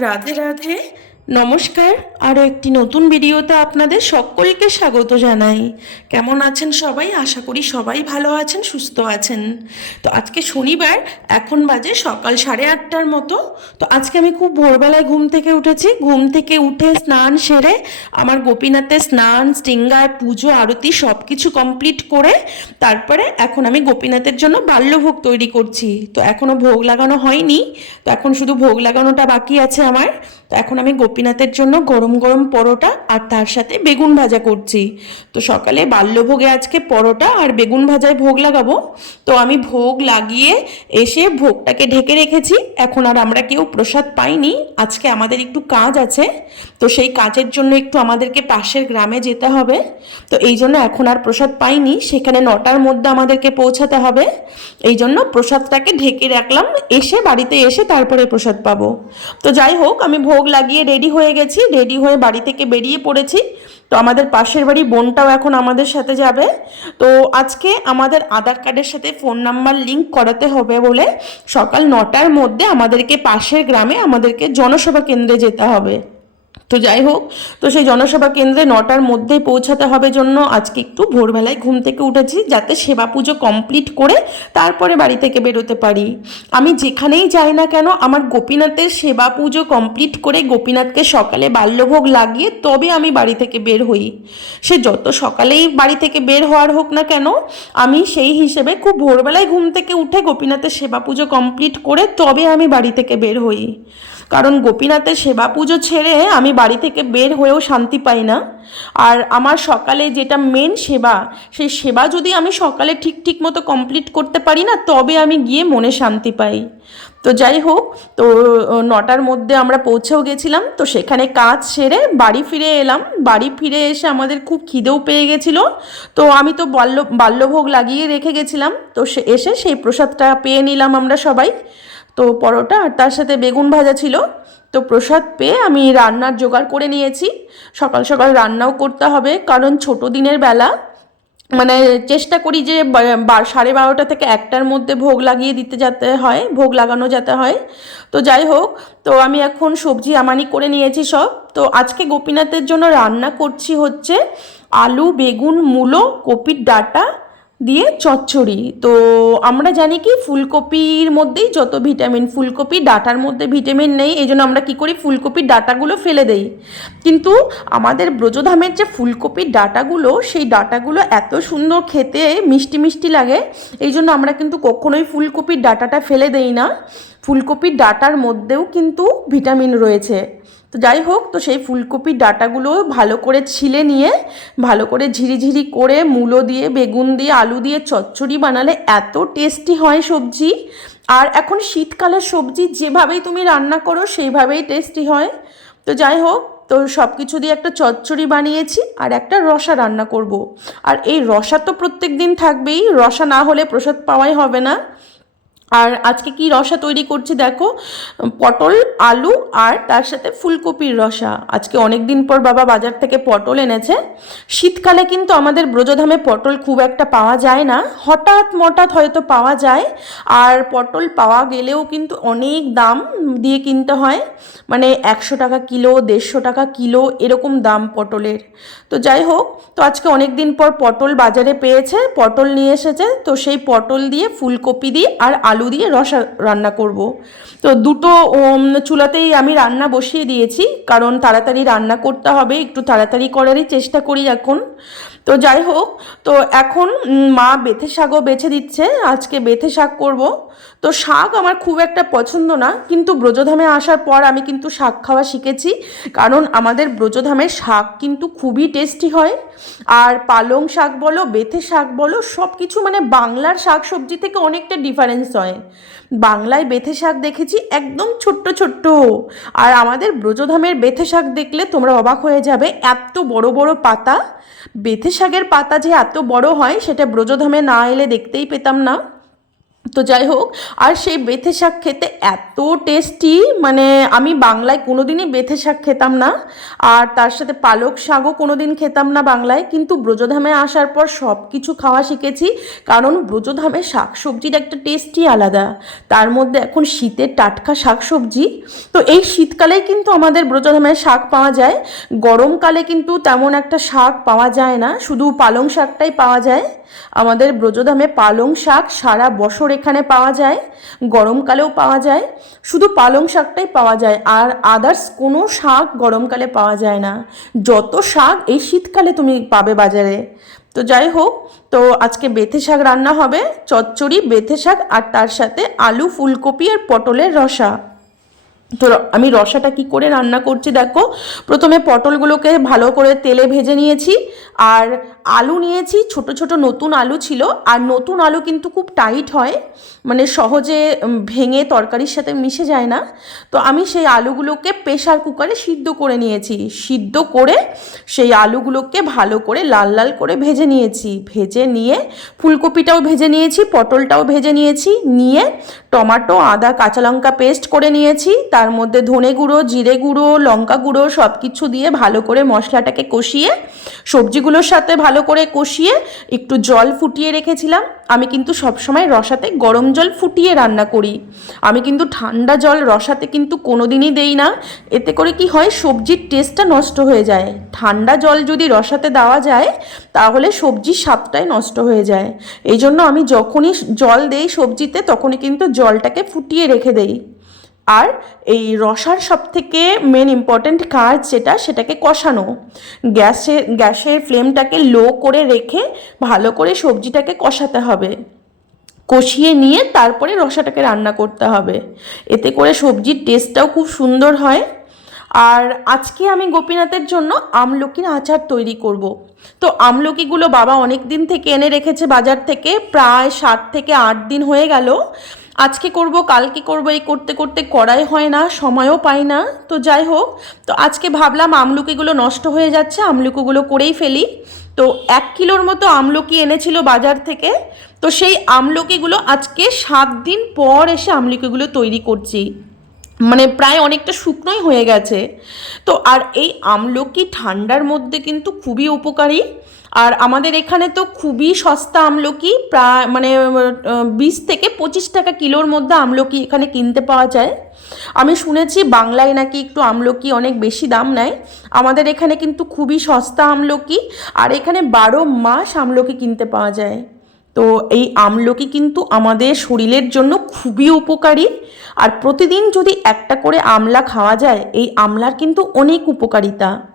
রাধে রাধে নমস্কার আরও একটি নতুন ভিডিওতে আপনাদের সকলকে স্বাগত জানাই। কেমন আছেন সবাই? আশা করি সবাই ভালো আছেন, সুস্থ আছেন। তো আজকে শনিবার, এখন বাজে সকাল সাড়ে আটটার মতো। তো আজকে আমি খুব ভোরবেলায় ঘুম থেকে উঠেছি। ঘুম থেকে উঠে স্নান সেরে আমার গোপীনাথের স্নান, শৃঙ্গার পুজো, আরতি সব কিছু কমপ্লিট করে তারপরে এখন আমি গোপীনাথের জন্য বাল্যভোগ তৈরি করছি। তো এখনও ভোগ লাগানো হয়নি। তো এখন শুধু ভোগ লাগানোটা বাকি আছে আমার। তো এখন আমি গোপীনাথের জন্য গরম গরম পরোটা আর তার সাথে বেগুন ভাজা করছি। তো সকালে বাল্যভোগে আজকে পরোটা আর বেগুন ভাজায় ভোগ লাগাবো। তো আমি ভোগ লাগিয়ে এসে ভোগটাকে ঢেকে রেখেছি। এখন আর আমরা কেউ প্রসাদ পাইনি। আজকে আমাদের একটু কাজ আছে। তো সেই কাজের জন্য একটু আমাদেরকে পাশের গ্রামে যেতে হবে। তো এই জন্য এখন আর প্রসাদ পাইনি। সেখানে নটার মধ্যে আমাদেরকে পৌঁছাতে হবে। এই জন্য প্রসাদটাকে ঢেকে রাখলাম। এসে বাড়িতে এসে তারপরে প্রসাদ পাবো। তো যাই হোক, আমি ভোগ লাগিয়ে রেডি হয়ে গেছি রেডি হয়ে বাড়ি থেকে বেরিয়ে পড়েছি। তো আমাদের পাশের বাড়ি বোনটাও এখন আমাদের সাথে যাবে। তো আজকে আমাদের আধার কার্ডের সাথে ফোন নাম্বার লিংক করাতে হবে বলে সকাল নটার মধ্যে আমাদেরকে পাশের গ্রামে আমাদেরকে জনসভা কেন্দ্রে যেতে হবে। তো যাই হোক, তো সেই জনসভা কেন্দ্রে নটার মধ্যে পৌঁছাতে হবে জন্য আজকে একটু ভোরবেলায় ঘুম থেকে উঠেছি, যাতে সেবা পুজো কমপ্লিট করে তারপরে বাড়ি থেকে বেরোতে পারি। আমি যেখানেই যাই না কেন, আমার গোপীনাথের সেবা পুজো কমপ্লিট করে গোপীনাথকে সকালে বাল্যভোগ লাগিয়ে তবে আমি বাড়ি থেকে বের হই। সে যত সকালেই বাড়ি থেকে বের হওয়ার হোক না কেন, আমি সেই হিসেবে খুব ভোরবেলায় ঘুম থেকে উঠে গোপীনাথের সেবা পুজো কমপ্লিট করে তবে আমি বাড়ি থেকে বের হই। কারণ গোপীনাথের সেবা পুজো ছেড়ে আমি বাড়ি থেকে বের হয়েও শান্তি পাই না। আর আমার সকালে যেটা মেন সেবা, সেই সেবা যদি আমি সকালে ঠিক ঠিক মতো কমপ্লিট করতে পারি না, তবে আমি গিয়ে মনে শান্তি পাই। তো যাই হোক, তো নটার মধ্যে আমরা পৌঁছেও গেছিলাম, তো সেখানে কাজ সেরে বাড়ি ফিরে এলাম। বাড়ি ফিরে এসে আমাদের খুব খিদেও পেয়ে গেছিল। তো আমি তো বাল্য, বাল্যভোগ লাগিয়ে রেখে গেছিলাম। তো সে, এসে সেই প্রসাদটা পেয়ে নিলাম আমরা সবাই। তো পরোটা আর তার সাথে বেগুন ভাজা ছিল। তো প্রসাদ পেয়ে আমি রান্নার জোগাড় করে নিয়েছি। সকাল সকাল রান্নাও করতে হবে, কারণ ছোট দিনের বেলা। মানে চেষ্টা করি যে সাড়ে বারোটা থেকে একটার মধ্যে ভোগ লাগিয়ে দিতে যেতে হয়, ভোগ লাগানো যেতে হয়। তো যাই হোক, তো আমি এখন সবজি আমানি করে নিয়েছি সব। তো আজকে গোপীনাথের জন্য রান্না করছি হচ্ছে আলু, বেগুন, মূলো, কপির ডাঁটা দিয়ে চচ্চড়ি। তো আমরা জানি কি, ফুলকপির মধ্যেই যত ভিটামিন, ফুলকপি ডাটার মধ্যে ভিটামিন নেই, এই জন্য আমরা কী করি, ফুলকপির ডাটাগুলো ফেলে দেই। কিন্তু আমাদের ব্রজধামের যে ফুলকপির ডাটাগুলো, সেই ডাটাগুলো এত সুন্দর খেতে, মিষ্টি মিষ্টি লাগে, এই জন্য আমরা কিন্তু কখনোই ফুলকপির ডাটাটা ফেলে দেই না। ফুলকপির ডাটার মধ্যেও কিন্তু ভিটামিন রয়েছে। তো যাই হোক, তো সেই ফুলকপির ডাটাগুলো ভালো করে ছিলে নিয়ে, ভালো করে ঝিরিঝিরি করে মূলো দিয়ে, বেগুন দিয়ে, আলু দিয়ে চচ্চড়ি বানালে এত টেস্টি হয় সবজি। আর এখন শীতকালের সবজি যেভাবেই তুমি রান্না করো, সেইভাবেই টেস্টি হয়। তো যাই হোক, তো সব কিছু দিয়ে একটা চচ্চড়ি বানিয়েছি আর একটা রসা রান্না করব। আর এই রসা তো প্রত্যেক দিন থাকবেই, রসা না হলে প্রসাদ পাওয়াই হবে না। আর আজকে কি রসা তৈরি করছি দেখো? পটল, আলু আর তার সাথে ফুলকপির রসা। আজকে অনেক দিন পর বাবা বাজার থেকে পটল এনেছে। শীতকালে কিন্তু আমাদের ব্রজধামে পটল খুব একটা পাওয়া যায় না। হঠাৎ মঠাৎ হয়তো পাওয়া যায়। আর পটল পাওয়া গেলেও কিন্তু অনেক দাম দিয়ে কিনতে হয়। মানে একশো টাকা কিলো, দেড়শো টাকা কিলো এরকম দাম পটলের। তো যাই হোক, তো আজকে অনেক দিন পর পটল বাজারে পেয়েছে। পটল নিয়ে এসেছে। তো সেই পটল দিয়ে ফুলকপি দিয়ে আর আলু দিয়ে রসা রান্না করব। তো দুটো চুলাতেই আমি রান্না বসিয়ে দিয়েছি, কারণ তাড়াতাড়ি রান্না করতে হবে, একটু তাড়াতাড়ি করারই চেষ্টা করি এখন। তো যাই হোক, তো এখন মা বেথে শাকও বেছে দিচ্ছে, আজকে বেথে শাক করব। তো শাক আমার খুব একটা পছন্দ না, কিন্তু ব্রজধামে আসার পর আমি কিন্তু শাক খাওয়া শিখেছি, কারণ আমাদের ব্রজধামের শাক কিন্তু খুবই টেস্টি হয়। আর পালং শাক বলো, বেথে শাক বলো সব কিছু মানে বাংলার শাক সবজি থেকে অনেকটা ডিফারেন্স হয়। বাংলায় বেথে শাক দেখেছি একদম ছোট্ট ছোট্ট। আর আমাদের ব্রজধামের বেথে শাক দেখলে তোমরা অবাক হয়ে যাবে, এত বড় বড় পাতা। বেথে শাকের পাতা যে এত বড় হয়, সেটা ব্রজধামে না এলে দেখতেই পেতাম না। তো যাই হোক, আর সেই বেথে শাক খেতে এত টেস্টি মানে আমি বাংলায় কোনোদিনই বেথে শাক খেতাম না। আর তার সাথে পালক শাকও কোনোদিন খেতাম না বাংলায়, কিন্তু ব্রজধামে আসার পর সব কিছু খাওয়া শিখেছি, কারণ ব্রজধামে শাক সবজির একটা টেস্টই আলাদা। তার মধ্যে এখন শীতের টাটকা শাক সবজি তো এই শীতকালেই কিন্তু আমাদের ব্রজধামে শাক পাওয়া যায়, গরমকালে কিন্তু তেমন একটা শাক পাওয়া যায় না, শুধু পালং শাকটাই পাওয়া যায়। আমাদের ব্রজধামে পালং শাক সারা বছর এখানে পাওয়া যায় গরমকালেও পাওয়া যায়, শুধু পালং শাকটাই পাওয়া যায়, আর আদার্স কোনো শাক গরমকালে পাওয়া যায় না। যত শাক এই শীতকালে তুমি পাবে বাজারে। তো যাই হোক, তো আজকে বেথে শাক রান্না হবে, চচ্চড়ি, বেথে শাক, আর তার সাথে আলু, ফুলকপি, আর পটলের রসা। তো আমি রসাটা কি করে রান্না করছি দেখো। প্রথমে পটলগুলোকে ভালো করে তেলে ভেজে নিয়েছি, আর আলু নিয়েছি, ছোট ছোট নতুন আলু ছিল, আর নতুন আলু কিন্তু খুব টাইট হয় মানে সহজে ভেঙে তরকারির সাথে মিশে যায় না। তো আমি সেই আলুগুলোকে প্রেশার কুকারে সিদ্ধ করে নিয়েছি। সিদ্ধ করে সেই আলুগুলোকে ভালো করে লাল লাল করে ভেজে নিয়েছি। ভেজে নিয়ে ফুলকপিটাও ভেজে নিয়েছি, পটলটাও ভেজে নিয়েছি, নিয়ে টমাটো, আদা, কাঁচা লঙ্কা পেস্ট করে নিয়েছি, তার মধ্যে ধনে গুঁড়ো, জিরে গুঁড়ো, লঙ্কা গুঁড়ো সব কিছু দিয়ে ভালো করে মশলাটাকে কষিয়ে, সবজিগুলোর সাথে ভালো করে কষিয়ে একটু জল ফুটিয়ে রেখেছিলাম। আমি কিন্তু সবসময় রসাতে গরম জল ফুটিয়ে রান্না করি। আমি কিন্তু ঠান্ডা জল রসাতে কিন্তু কোনোদিনই দেই না। এতে করে কি হয়, সবজির টেস্টটা নষ্ট হয়ে যায়। ঠান্ডা জল যদি রসাতে দেওয়া যায়, তাহলে সবজির স্বাদটাই নষ্ট হয়ে যায়। এই জন্য আমি যখনই জল দেই সবজিতে, তখনই কিন্তু জলটাকে ফুটিয়ে রেখে দেই। আর এই রসার সব থেকে মেন ইম্পর্ট্যান্ট কাজ যেটা সেটাকে কষানো। গ্যাসে, গ্যাসের ফ্লেমটাকে লো করে রেখে ভালো করে সবজিটাকে কষাতে হবে। কষিয়ে নিয়ে তারপরে রসাটাকে রান্না করতে হবে। এতে করে সবজির টেস্টটাও খুব সুন্দর হয়। আর আজকে আমি গোপীনাথের জন্য আমলকির আচার তৈরি করব। তো আমলকিগুলো বাবা অনেক দিন থেকে এনে রেখেছে বাজার থেকে, প্রায় সাত থেকে আট দিন হয়ে গেল। আজকে করব, কালকে করব, এই করতে করতে করাই হয় না, সময়ও পাই না। তো যাই হোক, তো আজকে ভাবলাম আমলকিগুলো নষ্ট হয়ে যাচ্ছে, আমলকিগুলো করেই ফেলি। তো এক কিলোর মতো আমলকি এনেছিল বাজার থেকে। তো সেই আমলকিগুলো আজকে সাত দিন পর এসে আমলকিগুলো তৈরি করছি। মানে প্রায় অনেকটা শুকনোই হয়ে গেছে। তো আর এই আমলকি ঠান্ডার মধ্যে কিন্তু খুবই উপকারী। আর আমাদের এখানে তো খুবই সস্তা আমলকি, প্রায় মানে বিশ থেকে পঁচিশ টাকা কিলোর মধ্যে আমলকি এখানে কিনতে পাওয়া যায়। আমি শুনেছি বাংলায় নাকি একটু আমলকি অনেক বেশি দাম নেয়। আমাদের এখানে কিন্তু খুবই সস্তা আমলকি, আর এখানে বারো মাস আমলকি কিনতে পাওয়া যায়। তো এই আমলকি কিন্তু আমাদের শরীরের জন্য খুবই উপকারী। আর প্রতিদিন যদি একটা করে আমলা খাওয়া যায়, এই আমলার কিন্তু অনেক উপকারিতা।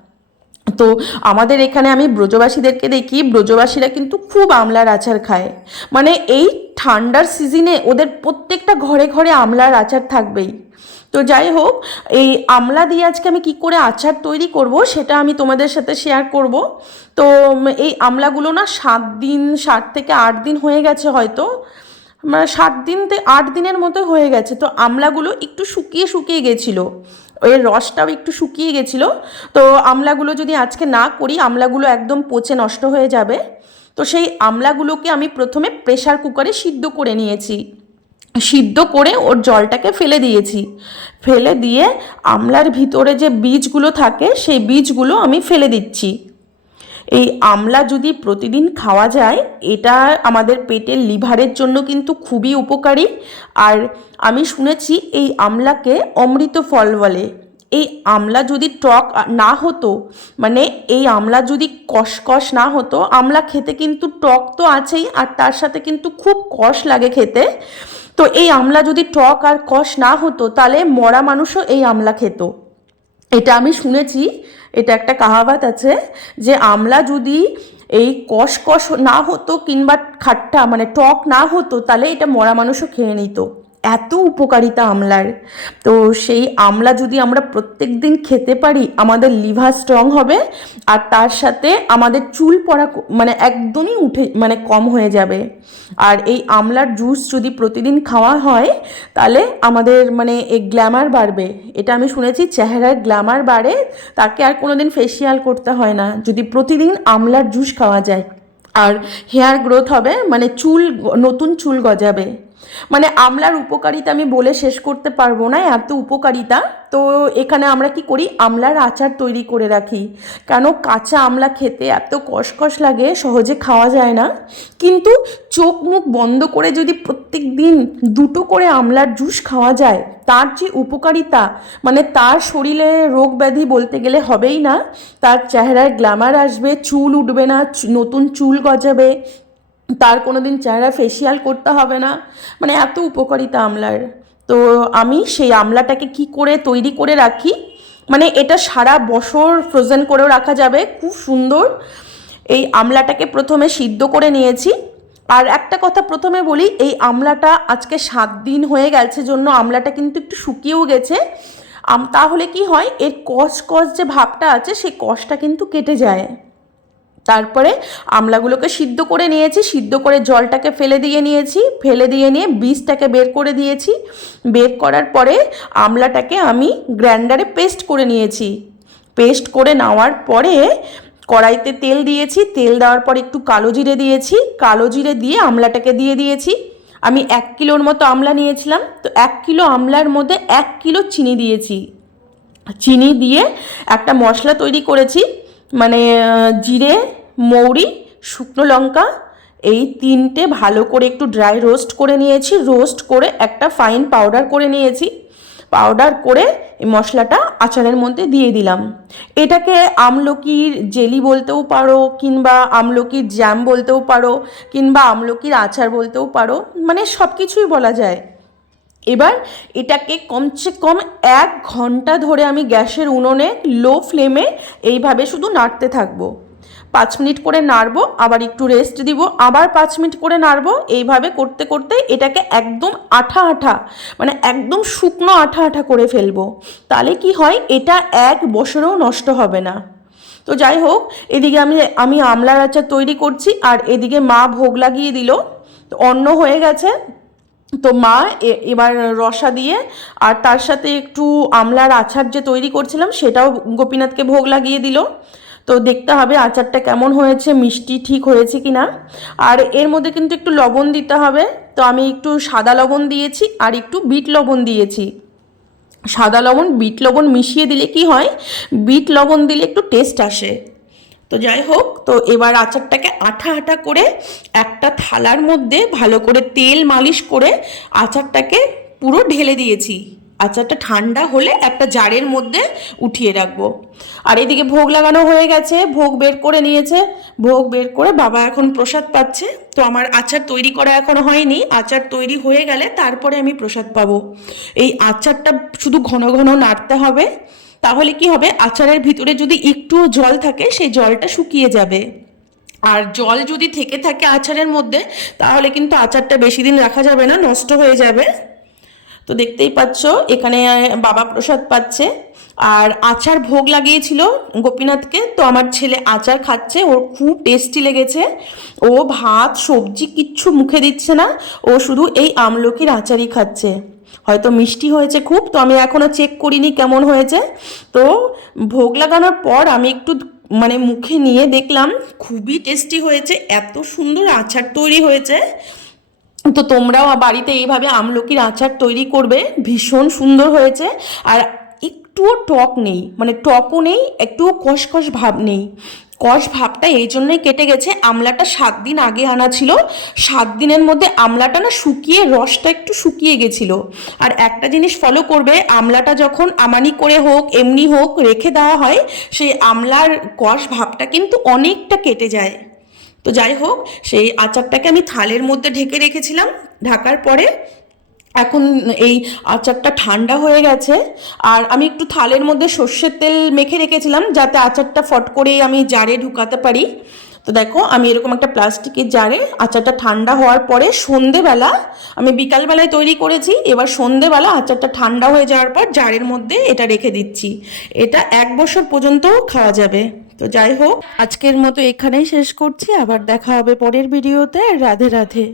তো আমাদের এখানে আমি ব্রজবাসীদেরকে দেখি, ব্রজবাসীরা কিন্তু খুব আমলার আচার খায়। মানে এই ঠান্ডার সিজনে ওদের প্রত্যেকটা ঘরে ঘরে আমলার আচার থাকবেই। তো যাই হোক, এই আমলা দিয়ে আজকে আমি কি করে আচার তৈরি করব সেটা আমি তোমাদের সাথে শেয়ার করব। তো এই আমলাগুলো না সাত দিন, সাত থেকে আট দিন হয়ে গেছে হয়তো। মানে সাত দিন আট দিনের মতো হয়ে গেছে। তো আমলাগুলো একটু শুকিয়ে শুকিয়ে গেছিল। এর রসটাও একটু শুকিয়ে গেছিল। তো আমলাগুলো যদি আজকে না করি, আমলাগুলো একদম পচে নষ্ট হয়ে যাবে। তো সেই আমলাগুলোকে আমি প্রথমে প্রেশার কুকারে সিদ্ধ করে নিয়েছি। সিদ্ধ করে ওর জলটাকে ফেলে দিয়েছি। ফেলে দিয়ে আমলার ভিতরে যে বীজগুলো থাকে, সেই বীজগুলো আমি ফেলে দিচ্ছি। এই আমলা যদি প্রতিদিন খাওয়া যায়, এটা আমাদের পেটের লিভারের জন্য কিন্তু খুবই উপকারী। আর আমি শুনেছি এই আমলাকে অমৃত ফল বলে। এই আমলা যদি টক না হতো মানে এই আমলা যদি কষকষ না হতো, আমলা খেতে কিন্তু টক তো আছেই, আর তার সাথে কিন্তু খুব কষ লাগে খেতে। তো এই আমলা যদি টক আর কষ না হতো, তাহলে মরা মানুষও এই আমলা খেত। এটা আমি শুনেছি, এটা একটা কাহাবাত আছে যে আমলা যদি এই কষ কষ না হতো কিংবা খাট্টা মানে টক না হতো তাহলে এটা মরা মানুষও খেয়ে নিত। এত উপকারিতা আমলার। তো সেই আমলা যদি আমরা প্রত্যেক দিন খেতে পারি, আমাদের লিভার স্ট্রং হবে আর তার সাথে আমাদের চুল পড়া মানে একদমই উঠে মানে কম হয়ে যাবে। আর এই আমলার জুস যদি প্রতিদিন খাওয়া হয়, তাহলে আমাদের মানে এই গ্ল্যামার বাড়বে। এটা আমি শুনেছি, চেহারার গ্ল্যামার বাড়ে, তাকে আর কোনোদিন ফেসিয়াল করতে হয় না, যদি প্রতিদিন আমলার জুস খাওয়া যায়। আর হেয়ার গ্রোথ হবে মানে চুল, নতুন চুল গজাবে। মানে আমলার উপকারিতা আমি বলে শেষ করতে পারব না, এত উপকারিতা। তো এখানে আমরা কি করি? আমলার আচার তৈরি করে রাখি। কেন? কাঁচা আমলা খেতে এত কষকষ লাগে, সহজে খাওয়া যায় না। কিন্তু চোখ মুখ বন্ধ করে যদি প্রত্যেক দিন দুটো করে আমলার জুস খাওয়া যায়, তার যে উপকারিতা মানে তার শরীরে রোগ ব্যাধি বলতে গেলে হবেই না। তার চেহারায় গ্ল্যামার আসবে, চুল উঠবে না, নতুন চুল গজাবে তার কোনো দিন চেহারা ফেসিয়াল করতে হবে না। মানে এত উপকারিতা আমলার। তো আমি সেই আমলাটাকে কি করে তৈরি করে রাখি? মানে এটা সারা বছর ফ্রোজেন করেও রাখা যাবে। খুব সুন্দর। এই আমলাটাকে প্রথমে সিদ্ধ করে নিয়েছি। আর একটা কথা প্রথমে বলি, এই আমলাটা আজকে সাত দিন হয়ে গেছে জন্য আমলাটা কিন্তু একটু শুকিয়েও গেছে। তাহলে কি হয়, এর কষ কষ যে ভাবটা আছে, সেই কষটা কিন্তু কেটে যায়। তারপরে আমলাগুলোকে সিদ্ধ করে নিয়েছি, সিদ্ধ করে জলটাকে ফেলে দিয়ে নিয়েছি, ফেলে দিয়ে নিয়ে বীজটাকে বের করে দিয়েছি। বের করার পরে আমলাটাকে আমি গ্রাইন্ডারে পেস্ট করে নিয়েছি। পেস্ট করে নেওয়ার পরে কড়াইতে তেল দিয়েছি, তেল দেওয়ার পর একটু কালো জিরে দিয়েছি, কালো জিরে দিয়ে আমলাটাকে দিয়ে দিয়েছি। আমি এক কিলোর মতো আমলা নিয়েছিলাম, তো এক কিলো আমলার মধ্যে এক কিলো চিনি দিয়েছি। চিনি দিয়ে একটা মশলা তৈরি করেছি মানে জিরে মৌরি, শুকনো লঙ্কা, এই তিনটে ভালো করে একটু ড্রাই রোস্ট করে নিয়েছি। রোস্ট করে একটা ফাইন পাউডার করে নিয়েছি। পাউডার করে এই মশলাটা আচারের মধ্যে দিয়ে দিলাম। এটাকে আমলকির জেলি বলতেও পারো, কিংবা আমলকির জ্যাম বলতেও পারো, কিংবা আমলকির আচার বলতেও পারো মানে সব কিছুই বলা যায়। এবার এটাকে কমসে কম এক ঘণ্টা ধরে আমি গ্যাসের উনুনে লো ফ্লেমে এইভাবে শুধু নাড়তে থাকব। পাঁচ মিনিট করে নাড়বো, আবার একটু রেস্ট দিব, আবার পাঁচ মিনিট করে নাড়বো। এইভাবে করতে করতে এটাকে একদম আঠা আঠা মানে একদম শুকনো আঠা আঠা করে ফেলব। তাহলে কি হয়, এটা এক বছরেও নষ্ট হবে না। তো যাই হোক, এদিকে আমি আমি আমলার আচার তৈরি করছি, আর এদিকে মা ভোগ লাগিয়ে দিল। তো অন্ন হয়ে গেছে। তো মা এবার রসা দিয়ে, আর তার সাথে একটু আমলার আচার যে তৈরি করছিলাম, সেটাও গোপীনাথকে ভোগ লাগিয়ে দিল। তো দেখতে হবে আচারটা কেমন হয়েছে, মিষ্টি ঠিক হয়েছে কি না আর এর মধ্যে কিন্তু একটু লবণ দিতে হবে। তো আমি একটু সাদা লবণ দিয়েছি আর একটু বিট লবণ দিয়েছি। সাদা লবণ, বিট লবণ মিশিয়ে দিলে কি হয়? বিট লবণ দিলে একটু টেস্ট আসে। তো যাই হোক, তো এবার আচারটাকে আঠা আঠা করে একটা থালার মধ্যে ভালো করে তেল মালিশ করে আচারটাকে পুরো ঢেলে দিয়েছি। আচারটা ঠান্ডা হলে একটা জারের মধ্যে উঠিয়ে রাখব। আর এদিকে ভোগ লাগানো হয়ে গেছে, ভোগ বের করে নিয়েছে, ভোগ বের করে বাবা এখন প্রসাদ পাচ্ছে। তো আমার আচার তৈরি করা এখনও হয়নি, আচার তৈরি হয়ে গেলে তারপরে আমি প্রসাদ পাবো। এই আচারটা শুধু ঘন ঘন নাড়তে হবে, তাহলে কি হবে? আচারের ভিতরে যদি একটুও জল থাকে, সেই জলটা শুকিয়ে যাবে। আর জল যদি থেকে থাকে আচারের মধ্যে, তাহলে কিন্তু আচারটা বেশি দিন রাখা যাবে না, নষ্ট হয়ে যাবে। তো দেখতেই পাচ্ছ, এখানে বাবা প্রসাদ পাচ্ছে। আর আচার ভোগ লাগিয়েছিল গোপীনাথকে, তো আমার ছেলে আচার খাচ্ছে, ওর খুব টেস্টি লেগেছে। ও ভাত, সবজি কিচ্ছু মুখে দিচ্ছে না, ও শুধু এই আমলকির আচারই খাচ্ছে। হয়তো মিষ্টি হয়েছে খুব, তো আমি এখনও চেক করিনি কেমন হয়েছে। তো ভোগ লাগানোর পর আমি একটু মানে মুখে নিয়ে দেখলাম, খুবই টেস্টি হয়েছে, এত সুন্দর আচার তৈরি হয়েছে। তো তোমরাও বাড়িতে এইভাবে আমলকির আচার তৈরি করবে। ভীষণ সুন্দর হয়েছে। আর একটুও টক নেই মানে টকও নেই, একটুও কষকষ ভাব নেই। কষ ভাবটা এই জন্যই কেটে গেছে। আমলাটা সাত দিন আগে আনা ছিল। সাত দিনের মধ্যে আমলাটা না শুকিয়ে, রসটা একটু শুকিয়ে গেছিল। আর একটা জিনিস ফলো করবে, আমলাটা যখন আমানি করে হোক, এমনি হোক রেখে দেওয়া হয়, সেই আমলার কষ ভাবটা কিন্তু অনেকটা কেটে যায়। তো যাই হোক, সেই আচারটাকে আমি থালের মধ্যে ঢেকে রেখেছিলাম। ঢাকার পরে এখন এই আচারটা ঠান্ডা হয়ে গেছে। আর আমি একটু থালের মধ্যে সর্ষের তেল মেখে রেখেছিলাম যাতে আচারটা ফট করেই আমি জারে ঢুকাতে পারি। তো দেখো, আমি এরকম একটা প্লাস্টিকের জারে আচারটা ঠান্ডা হওয়ার পরে সন্ধেবেলা আমি বিকালবেলায় তৈরি করেছি। এবার সন্ধেবেলা আচারটা ঠান্ডা হয়ে যাওয়ার পর জারের মধ্যে এটা রেখে দিচ্ছি। এটা এক বছর পর্যন্ত খাওয়া যাবে। তো যাই হোক, আজকের মতো এখানেই শেষ করছি। আবার দেখা হবে পরের ভিডিওতে। রাধে রাধে।